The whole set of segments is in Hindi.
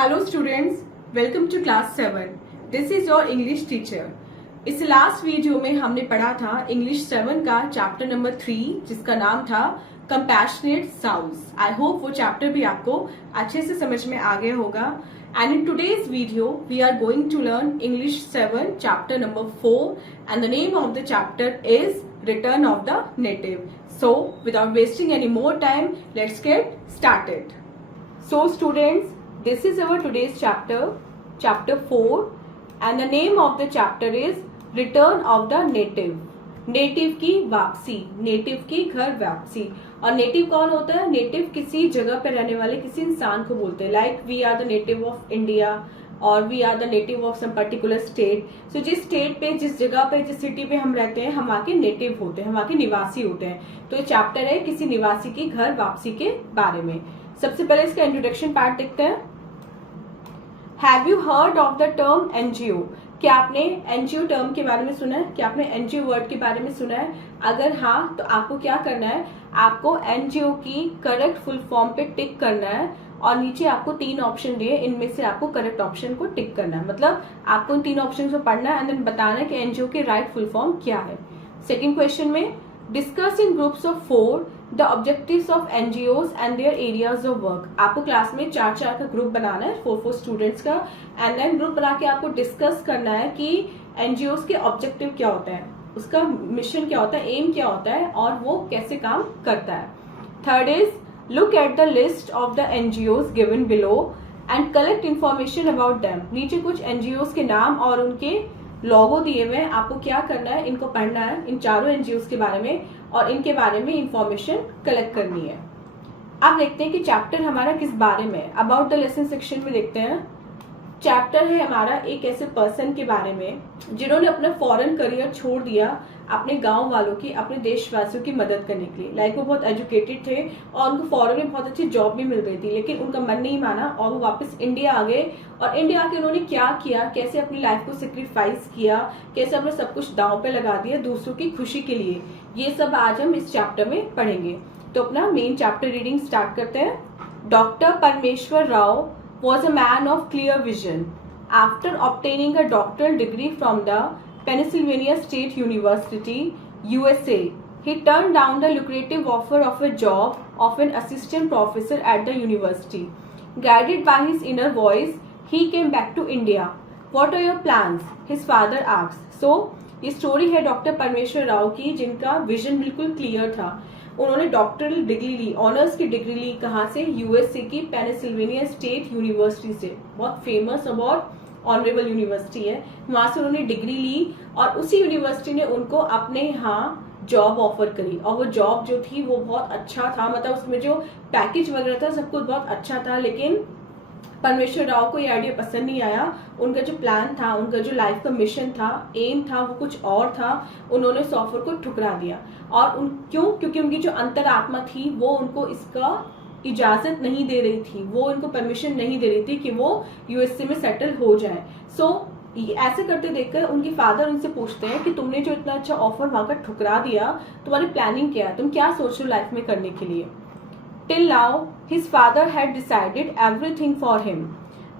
Hello students, welcome to class 7. This is your English teacher. इस लास्ट वीडियो में हमने पढ़ा था इंग्लिश 7 का चैप्टर नंबर 3 जिसका नाम था कंपैशनेट साउंड्स. आई होप वो चैप्टर भी आपको अच्छे से समझ में आ गया होगा. And in today's video, we are going to learn English 7 chapter number 4 and the name of the chapter is Return of the Native. So, without wasting any more time, let's get started. So students, this is our today's chapter, chapter 4 and the name of the chapter is Return of the Native. Native की वापसी, नेटिव की घर वापसी. और नेटिव कौन होता है? नेटिव किसी जगह पे रहने वाले किसी इंसान को बोलते हैं. Like we are the native of India और we are the native of some particular state. So जिस स्टेट पे, जिस जगह पे, जिस सिटी पे हम रहते हैं, हम वहाँ के नेटिव होते हैं, हम वहाँ के निवासी होते हैं. तो ये चैप्टर है किसी निवासी की घर वापसी के बारे में. सबसे पहले इसका इंट्रोडक्शन पार्ट देखते हैं. Have you heard of the term NGO? क्या आपने एनजीओ टर्म के बारे में सुना है? क्या आपने एनजीओ वर्ड के बारे में सुना है? अगर हाँ, तो आपको क्या करना है? आपको एनजीओ की करेक्ट फुल फॉर्म पे टिक करना है और नीचे आपको 3 ऑप्शन दिए, इनमें से आपको करेक्ट ऑप्शन को टिक करना है. मतलब आपको इन 3 ऑप्शन को पढ़ना है एंड देन बताना है कि एनजीओ की राइट फुल फॉर्म क्या है. सेकेंड क्वेश्चन में discuss in groups of 4 the objectives of NGOs and there areas of work. आपको क्लास में 4 का ग्रुप बनाना है, 4 स्टूडेंट्स का, एंड देन ग्रुप बना के आपको डिस्कस करना है कि एनजीओज के ऑब्जेक्टिव क्या होता है, उसका मिशन क्या होता है, एम क्या होता है और वो कैसे काम करता है. Third is look at the list of the NGOs given below and collect information about them. नीचे कुछ एनजीओज के नाम और उनके लोगो दिए हुए हैं. आपको क्या करना है? इनको पढ़ना है, इन चारों एनजीओज के बारे में, और इनके बारे में इंफॉर्मेशन कलेक्ट करनी है. अब देखते हैं कि चैप्टर हमारा किस बारे में. अबाउट द लेसन सेक्शन में देखते हैं. चैप्टर है हमारा एक ऐसे पर्सन के बारे में जिन्होंने अपना फॉरेन करियर छोड़ दिया अपने गांव वालों की, अपने देशवासियों की मदद करने के लिए. लाइक वो बहुत एजुकेटेड थे और उनको फॉरेन में बहुत अच्छी जॉब भी मिल गई थी, लेकिन उनका मन नहीं माना और वो वापस इंडिया आ गए. और इंडिया आके उन्होंने क्या किया, कैसे अपनी लाइफ को सेक्रीफाइस किया, कैसे अपने सब कुछ दांव पे लगा दिया दूसरों की खुशी के लिए, ये सब आज हम इस चैप्टर में पढ़ेंगे. तो अपना मेन चैप्टर रीडिंग स्टार्ट करते हैं. डॉक्टर परमेश्वर Rao was a man of clear vision. After obtaining a doctoral degree from the Pennsylvania State University, USA, he turned down the lucrative offer of a job of an assistant professor at the university. Guided by his inner voice, he came back to India. What are your plans? His father asked. So, ये स्टोरी है डॉक्टर परमेश्वर राव की, जिनका विजन बिल्कुल क्लियर था. उन्होंने डॉक्टरल डिग्री ली, ऑनर्स की डिग्री ली. कहाँ से? यूएसए की पेनिसिल्वेनिया स्टेट यूनिवर्सिटी से. बहुत फेमस और बहुत ऑनरेबल यूनिवर्सिटी है. वहां से उन्होंने डिग्री ली और उसी यूनिवर्सिटी ने उनको अपने यहाँ जॉब ऑफर करी. और वो जॉब जो थी वो बहुत अच्छा था, मतलब उसमें जो पैकेज वगैरह था सब कुछ बहुत अच्छा था. लेकिन परमेश्वर राव को ये आइडिया पसंद नहीं आया. उनका जो प्लान था, उनका जो लाइफ का मिशन था, एम था, वो कुछ और था. उन्होंने उस ऑफर को ठुकरा दिया. और क्योंकि उनकी जो अंतरात्मा थी वो उनको इसका इजाजत नहीं दे रही थी, वो उनको परमिशन नहीं दे रही थी कि वो यूएसए में सेटल हो जाए. सो ऐसे करते देखकर उनके फादर उनसे पूछते हैं कि तुमने जो इतना अच्छा ऑफर वहां का ठुकरा दिया, तुम्हारी प्लानिंग क्या है, तुम क्या सोच रहे हो लाइफ में करने के लिए. Till now, his father had decided everything for him.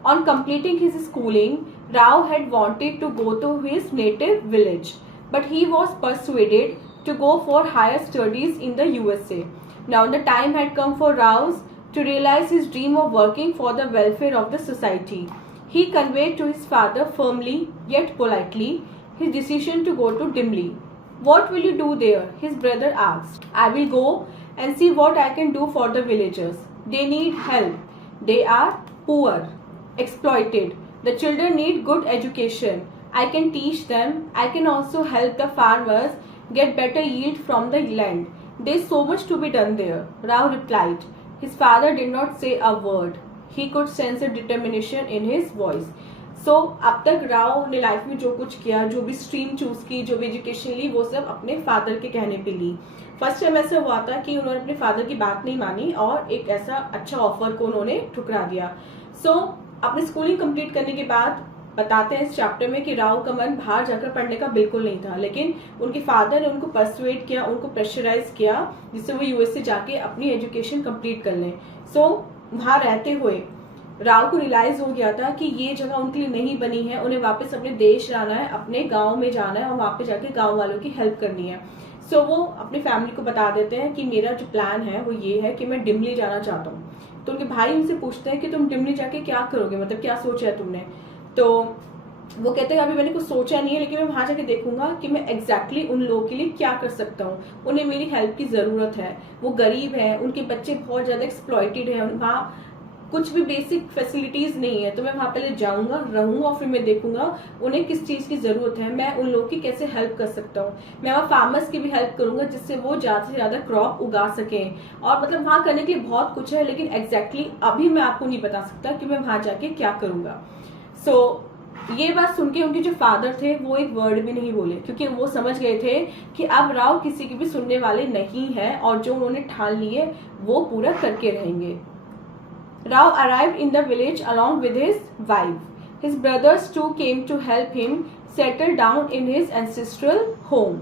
On completing his schooling, Rao had wanted to go to his native village, but he was persuaded to go for higher studies in the USA. Now the time had come for Rao to realize his dream of working for the welfare of the society. He conveyed to his father firmly yet politely his decision to go to Dimli. What will you do there? His brother asked. I will go and see what I can do for the villagers. They need help. They are poor, exploited. The children need good education. I can teach them. I can also help the farmers get better yield from the land. There's so much to be done there, Rao replied. His father did not say a word. He could sense the determination in his voice. सो अब तक राव ने लाइफ में जो कुछ किया, जो भी स्ट्रीम चूज की, जो भी एजुकेशन ली, वो सब अपने फादर के कहने पे ली. फर्स्ट टाइम ऐसा हुआ था कि उन्होंने अपने फादर की बात नहीं मानी और एक ऐसा अच्छा ऑफर को उन्होंने ठुकरा दिया. सो अपनी स्कूलिंग कंप्लीट करने के बाद बताते हैं इस चैप्टर में कि राव का मन बाहर जाकर पढ़ने का बिल्कुल नहीं था, लेकिन उनके फादर ने उनको परसुएट किया, उनको प्रेशराइज किया जिससे वो यूएसए जाके अपनी एजुकेशन कंप्लीट कर लें. सो वहां रहते हुए राव को रियलाइज हो गया था कि ये जगह उनके लिए नहीं बनी है, उन्हें वापस अपने देश जाना है, अपने गांव में जाना है और वहां पे जाके गांव वालों की हेल्प करनी है। सो वो अपनी फैमिली को बता देते हैं कि मेरा जो प्लान है वो ये है कि मैं डिमली जाना चाहता हूँ। तो उनके भाई उनसे पूछते हैं कि तुम डिमली जाके क्या करोगे, मतलब क्या सोचा है तुमने। तो वो कहते हैं अभी मैंने कुछ सोचा नहीं है, लेकिन मैं वहां जाके देखूंगा कि मैं एग्जैक्टली उन लोगों के लिए क्या कर सकता हूँ। उन्हें मेरी हेल्प की जरूरत है, वो गरीब है, उनके बच्चे बहुत ज्यादा एक्सप्लॉइटेड है, वहाँ कुछ भी बेसिक फैसिलिटीज नहीं है। तो मैं वहां पहले जाऊंगा, रहूंगा और फिर मैं देखूंगा उन्हें किस चीज की जरूरत है, मैं उन लोगों की कैसे हेल्प कर सकता हूँ। मैं वहाँ फार्मर्स की भी हेल्प करूंगा जिससे वो ज्यादा से ज्यादा क्रॉप उगा सकें। और मतलब वहां करने के लिए बहुत कुछ है, लेकिन एग्जैक्टली अभी मैं आपको नहीं बता सकता कि मैं वहां जाके क्या करूंगा। सो ये बात सुन के उनके जो फादर थे वो एक वर्ड भी नहीं बोले, क्योंकि वो समझ गए थे कि अब राव किसी की भी सुनने वाले नहीं है और जो उन्होंने ठान लिए वो पूरा करके रहेंगे। Rao arrived in the village along with his wife. His brothers too came to help him settle down in his ancestral home.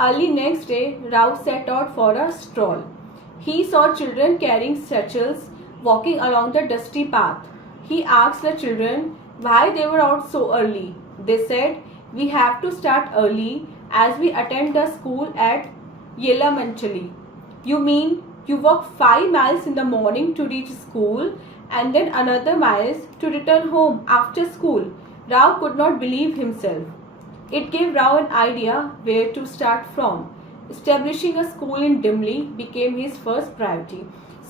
Early next day, Rao set out for a stroll. He saw children carrying satchels walking along the dusty path. He asked the children why they were out so early. They said, "We have to start early as we attend the school at Yelamanchali." "You mean you walk 5 miles in the morning to reach school and then another miles to return home after school?" Rao could not believe himself. It gave Rao an idea where to start from. Establishing a school in Dimli became his first priority.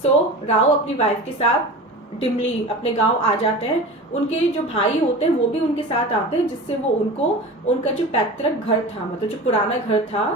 So Rao अपनी वाइफ के साथ डिमली अपने गांव आ जाते हैं। उनके जो भाई होते हैं वो भी उनके साथ आते हैं, जिससे वो उनको उनका जो पैतृक घर था, मतलब जो पुराना घर था,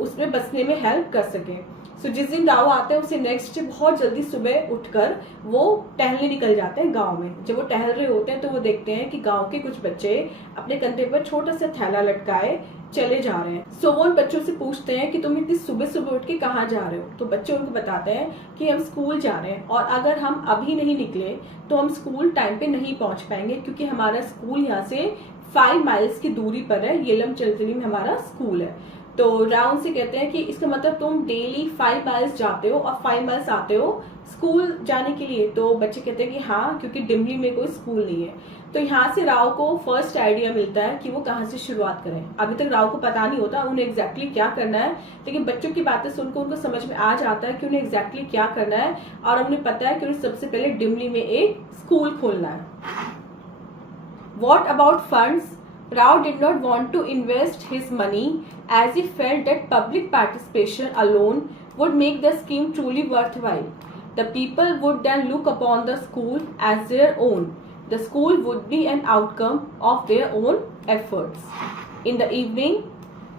उसमें बसने में हेल्प कर सके। सो जिस दिन राव आते हैं उससे नेक्स्ट डे बहुत जल्दी सुबह उठकर वो टहलने निकल जाते हैं गांव में। जब वो टहल रहे होते हैं तो वो देखते हैं कि गांव के कुछ बच्चे अपने कंधे पर छोटा सा थैला लटकाए चले जा रहे हैं। सो वो उन बच्चों से पूछते हैं कि तुम इतनी सुबह सुबह उठ के कहाँ जा रहे हो। तो बच्चे उनको बताते हैं कि हम स्कूल जा रहे हैं और अगर हम अभी नहीं निकले तो हम स्कूल टाइम पे नहीं पहुंच पाएंगे, क्योंकि हमारा स्कूल यहाँ से 5 माइल्स की दूरी पर है। येलम चलचली में हमारा स्कूल है। तो राउंड से कहते हैं कि इसका मतलब तुम डेली 5 माइल्स जाते हो और 5 माइल्स आते हो स्कूल जाने के लिए। तो बच्चे कहते हैं कि हाँ, क्योंकि डिमली में कोई स्कूल नहीं है। तो यहाँ से राव को फर्स्ट आइडिया मिलता है कि वो कहाँ से शुरुआत करें। अभी तक राव को पता नहीं होता उन्हें एग्जैक्टली क्या करना है, लेकिन बच्चों की बातें सुनकर उनको समझ में आ जाता है कि उन्हें एग्जैक्टली क्या करना है और उन्हें पता है कि उन्हें सबसे पहले डिमली में एक स्कूल खोलना है। What about funds? Rao did not want to invest his money as he felt that public participation alone would make the scheme truly worthwhile. The people would then look upon the school as their own. The school would be an outcome of their own efforts. In the evening,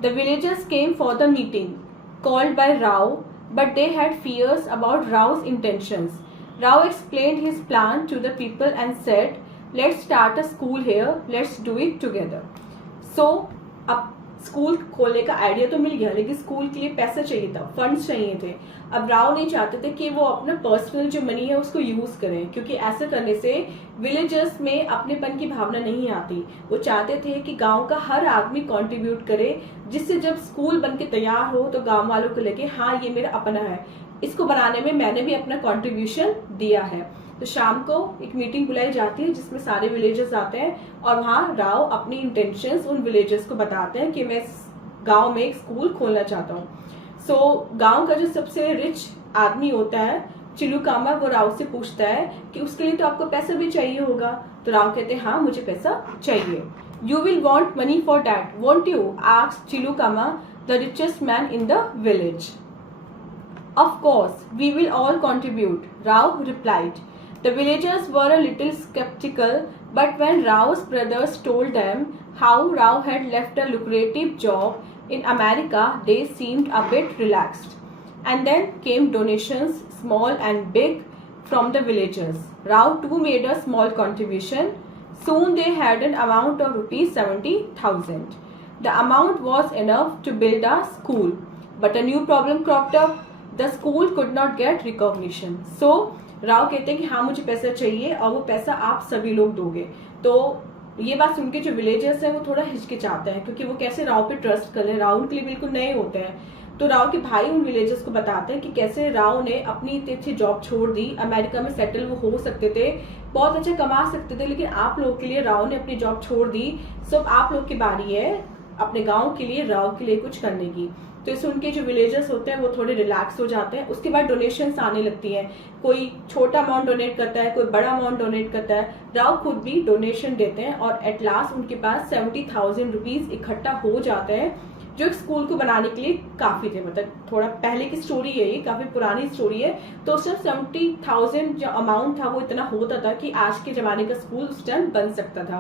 the villagers came for the meeting called by Rao, but they had fears about Rao's intentions. Rao explained his plan to the people and said, "Let's start a school here. Let's do it together." So अब स्कूल खोलने का आइडिया तो मिल गया, लेकिन स्कूल के लिए पैसा चाहिए था, फंड्स चाहिए थे। अब राव नहीं चाहते थे कि वो अपना पर्सनल जो मनी है उसको यूज करें, क्योंकि ऐसा करने से विलेजर्स में अपनेपन की भावना नहीं आती। वो चाहते थे कि गांव का हर आदमी कंट्रीब्यूट करे, जिससे जब स्कूल बनके तैयार हो तो गांव वालों को लगे हाँ ये मेरा अपना है, इसको बनाने में मैंने भी अपना कंट्रीब्यूशन दिया है। तो शाम को एक मीटिंग बुलाई जाती है जिसमें सारे विलेजर्स आते हैं और वहाँ राव अपनी इंटेंशंस उन विलेजर्स को बताते हैं कि मैं गांव में एक स्कूल खोलना चाहता हूँ। सो गांव का जो सबसे रिच आदमी होता है चिलुकामा, वो राव से पूछता है कि उसके लिए तो आपको पैसा भी चाहिए होगा। तो राव कहते हैं हाँ मुझे पैसा चाहिए। "You will want money for that, won't you?" asked Chilukama, the richest man in the village. "Of course, we will all contribute," Rao replied. The villagers were a little skeptical, but when Rao's brothers told them how Rao had left a lucrative job in America, they seemed a bit relaxed. And then came donations, small and big, from the villagers. Rao too made a small contribution. Soon they had an amount of rupees 70,000. The amount was enough to build a school, but a new problem cropped up. The school could not get recognition. So Rao कहते हैं कि हाँ मुझे पैसा चाहिए और वो पैसा आप सभी लोग दोगे। तो ये बात सुन के जो विलेजर्स हैं वो थोड़ा हिचकिचाते हैं, क्योंकि वो कैसे राव पे ट्रस्ट कर ले। राव उनके लिए बिल्कुल नए होते हैं। तो राव के भाई उन विलेजर्स को बताते हैं कि कैसे राव ने अपनी इतनी अच्छी जॉब छोड़ दी, अमेरिका में सेटल वो हो सकते थे, बहुत अच्छा कमा सकते थे, लेकिन आप लोगों के लिए राव ने अपनी जॉब छोड़ दी। सब आप लोग की बारी है अपने गांव के लिए, राव के लिए कुछ करने की। तो इससे उनके जो विलेजर्स होते हैं वो थोड़े रिलैक्स हो जाते हैं। उसके बाद डोनेशंस आने लगती हैं, कोई छोटा अमाउंट डोनेट करता है, कोई बड़ा अमाउंट डोनेट करता है। राव खुद भी डोनेशन देते हैं और एट लास्ट उनके पास 70,000 रुपीज इकट्ठा हो जाते हैं, जो एक स्कूल को बनाने के लिए काफी थे। मतलब थोड़ा पहले की स्टोरी है, ये काफी पुरानी स्टोरी है। तो उस टाइम 70,000 जो अमाउंट था वो इतना होता था कि आज के जमाने का स्कूल उस टाइम बन सकता था।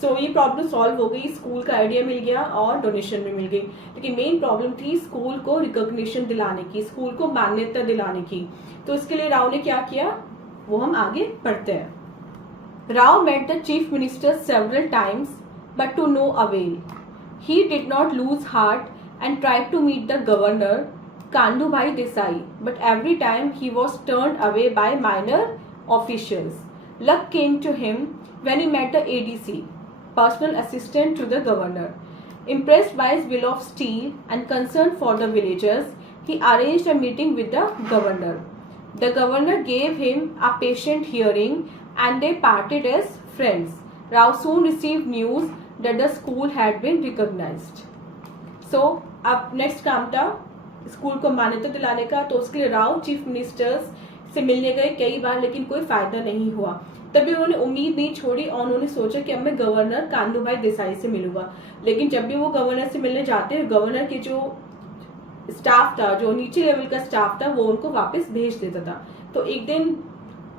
सो ये प्रॉब्लम सॉल्व हो गई, स्कूल का आइडिया मिल गया और डोनेशन भी मिल गई। लेकिन मेन प्रॉब्लम थी स्कूल को रिकॉग्निशन दिलाने की, स्कूल को मान्यता दिलाने की। तो इसके लिए राव ने क्या किया वो हम आगे पढ़ते हैं। Rao met the chief minister several times but to no avail. He did not lose heart and tried to meet the governor, Kandubhai Desai, but every time he was turned away by minor officials. Luck came to him when he met the ADC, personal assistant to the governor. Impressed by his will of steel and concern for the villagers, he arranged a meeting with the governor. The governor gave him a patient hearing and they parted as friends. Rao soon received news that the school had been recognized. So अब नेक्स्ट काम था स्कूल को मान्यता दिलाने का। तो उसके लिए राव चीफ मिनिस्टर्स से मिलने गए कई बार, लेकिन कोई फायदा नहीं हुआ। तभी उन्होंने उम्मीद नहीं छोड़ी और उन्होंने सोचा कि अब मैं गवर्नर कांदूभाई देसाई से मिलूंगा। लेकिन जब भी वो गवर्नर से मिलने जाते, गवर्नर के जो स्टाफ था, जो नीचे लेवल का स्टाफ था, वो उनको वापस भेज देता था। तो एक दिन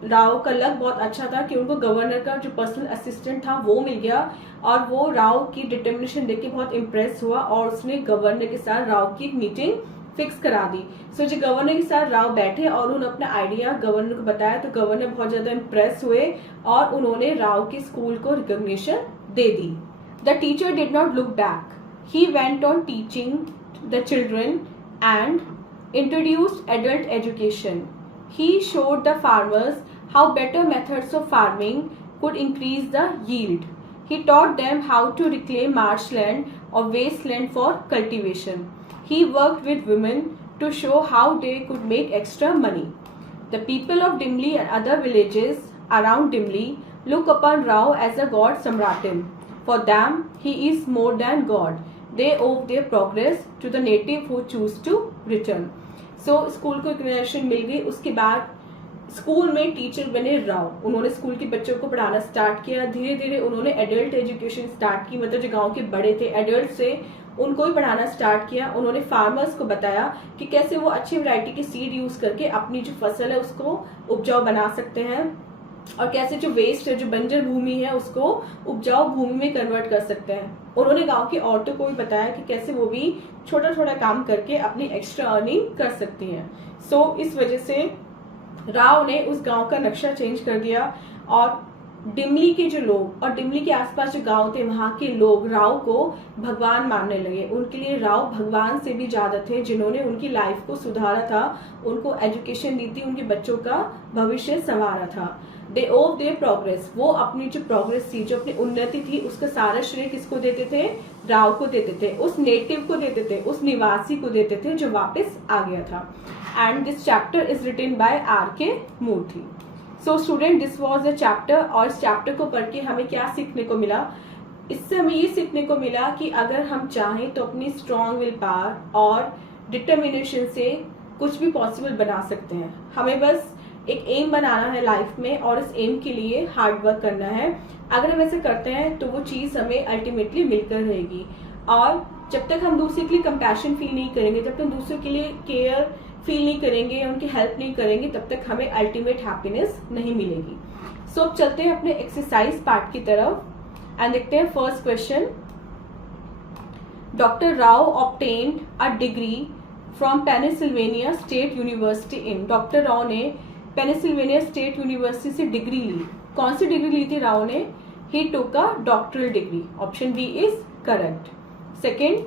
राव का लक बहुत अच्छा था कि उनको गवर्नर का जो पर्सनल असिस्टेंट था वो मिल गया और वो राव की डिटर्मिनेशन देख के बहुत इम्प्रेस हुआ और उसने गवर्नर के साथ राव की एक मीटिंग फिक्स करा दी। सो जो गवर्नर के साथ राव बैठे और उन्होंने अपना आइडिया गवर्नर को बताया, तो गवर्नर बहुत ज्यादा इम्प्रेस हुए और उन्होंने राव के स्कूल को recognition they the. The teacher did not look back, he went on teaching the children and introduced adult education. He showed the farmers how better methods of farming could increase the yield. He taught them how to reclaim marshland or wasteland for cultivation. He worked with women to show how they could make extra money. The people of Dimli and other villages around Dimli look upon Rao as a god Samratin. For them, he is more than God. They owe their progress to the native who choose to return. So school को रिकॉग्निशन मिल गई। उसके बाद स्कूल में टीचर बने राव। उन्होंने स्कूल के बच्चों को पढ़ाना स्टार्ट किया। धीरे धीरे उन्होंने एडल्ट एजुकेशन स्टार्ट की, मतलब जो गांव के बड़े थे एडल्ट से उनको भी पढ़ाना स्टार्ट किया। उन्होंने फार्मर्स को बताया कि कैसे वो अच्छी वैरायटी के सीड यूज करके अपनी जो फसल है उसको उपजाऊ बना सकते हैं और कैसे जो वेस्ट है, जो बंजर भूमि है, उसको उपजाऊ भूमि में कन्वर्ट कर सकते हैं। उन्होंने गांव की औरतों को भी बताया कि कैसे वो भी छोटा छोटा काम करके अपनी एक्स्ट्रा अर्निंग कर सकती हैं। सो इस वजह से राव ने उस गांव का नक्शा चेंज कर दिया और डिमली के जो लोग और डिमली के आसपास जो गांव थे वहां के लोग राव को भगवान मानने लगे। उनके लिए राव भगवान से भी ज्यादा थे, जिन्होंने उनकी लाइफ को सुधारा था, उनको एजुकेशन दी थी, उनके बच्चों का भविष्य संवारा था। दे ओव देयर प्रोग्रेस, वो अपनी जो प्रोग्रेस थी, जो अपनी उन्नति थी, उसका सारा श्रेय किसको देते थे? राव को देते थे, उस नेटिव को देते थे, उस निवासी को देते थे जो वापस आ गया था। And this chapter is written by R.K. Murthy. So student, this was a chapter. और इस चैप्टर को पढ़ के हमें क्या सीखने को मिला? इससे हमें ये सीखने को मिला कि अगर हम चाहें तो अपनी स्ट्रॉन्ग विल पावर और डिटर्मिनेशन से कुछ भी पॉसिबल बना सकते हैं। हमें बस एक एम बनाना है लाइफ में और इस एम के लिए हार्ड वर्क करना है। अगर हम ऐसे करते हैं तो वो चीज हमें अल्टीमेटली मिलकर रहेगी। और जब तक हम दूसरे के लिए कंपैशन फील नहीं करेंगे, जब तक दूसरे के लिए केयर फील नहीं करेंगे, उनकी हेल्प नहीं करेंगे, तब तक हमें अल्टीमेट हैप्पीनेस नहीं मिलेगी। सो अब चलते हैं अपने एक्सरसाइज पार्ट की तरफ एंड देखते हैं first question. Doctor Rao obtained a degree from Pennsylvania State University in. Doctor Rao ने पेनिसिल्वेनिया स्टेट यूनिवर्सिटी से डिग्री ली। कौन सी डिग्री ली थी राव ने? He took a doctoral degree. Option B is correct. Second,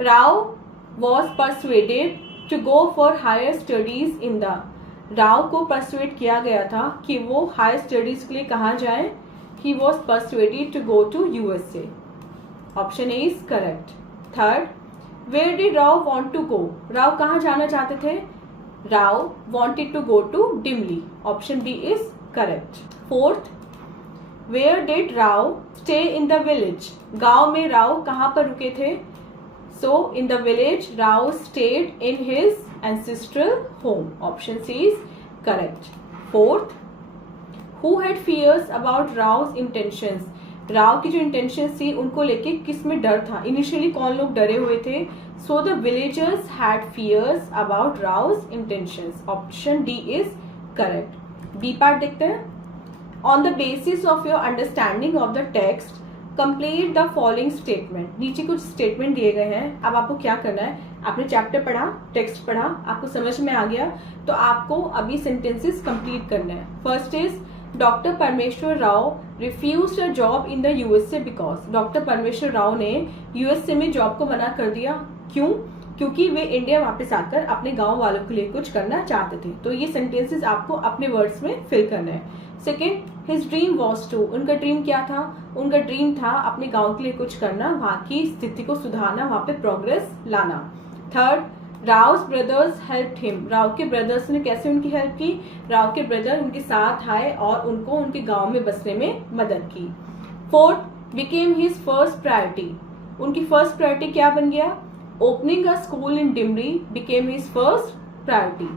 Rao was persuaded to go for higher studies in the. Rao को परसुएड किया गया था कि वो हायर स्टडीज के लिए कहाँ जाए? He was persuaded to go to USA. Option A is correct. Third, where did Rao want to go, Rao कहाँ जाना चाहते थे? Rao wanted to go to Dimli, option B is correct. Fourth, where did Rao stay in the village, गांव में राव कहाँ पर रुके थे? So in the village Rao stayed in his ancestral home, option C is correct. Fourth, who had fears about Rao's intentions, Rao की जो इंटेंशन थी उनको लेके किस में डर था? इनिशियली कौन लोग डरे हुए थे? So the villagers had fears about Rao's intentions, option D is correct. B part देखते हैं। On the basis of your understanding of the text complete the following statement, नीचे कुछ स्टेटमेंट दिए गए हैं। अब आपको क्या करना है, आपने चैप्टर पढ़ा, टेक्स्ट पढ़ा, आपको समझ में आ गया, तो आपको अभी सेंटेंसेस कंप्लीट करना है। फर्स्ट इज डॉक्टर परमेश्वर Rao refused a job in the USA because, doctor परमेश्वर राव ने यूएसए में जॉब को मना कर दिया, क्यों? क्योंकि वे इंडिया वापस आकर अपने गांव वालों के लिए कुछ करना चाहते थे। तो ये सेंटेंसेस आपको अपने वर्ड्स में फिल करना है। Second, his dream was to, उनका ड्रीम क्या था? उनका ड्रीम था अपने गांव के लिए कुछ करना, वहां की स्थिति को सुधारना, वहां पे प्रोग्रेस लाना। Third, Rao's brothers helped him, Rao के ब्रदर्स ने कैसे उनकी हेल्प की? राव के ब्रदर उनके साथ आए और उनको उनके गांव में बसने में मदद की। Fourth, became his first priority, उनकी फर्स्ट प्रायोरिटी क्या बन गया? Opening a school in Dimri became his first priority.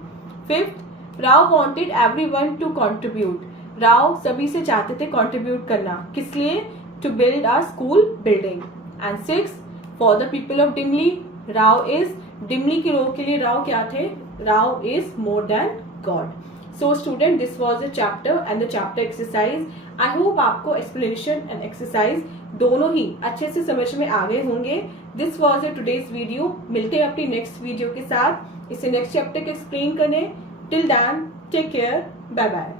Fifth, Rao wanted everyone to contribute, Rao सभी से चाहते थे कंट्रीब्यूट करना, किस लिए? To build a school building. And six, for the people of Dimli, Rao is, Dimli के लोगों के लिए राव क्या थे? Rao is more than God. So student, this was the chapter and the chapter exercise. I hope आपको एक्सप्लेनेशन एंड एक्सरसाइज दोनों ही अच्छे से समझ में आ गए होंगे। This was the today's video. मिलते हैं अपनी नेक्स्ट वीडियो के साथ, इसे नेक्स्ट चैप्टर के एक्सप्लेन करने। Till then take care, bye bye.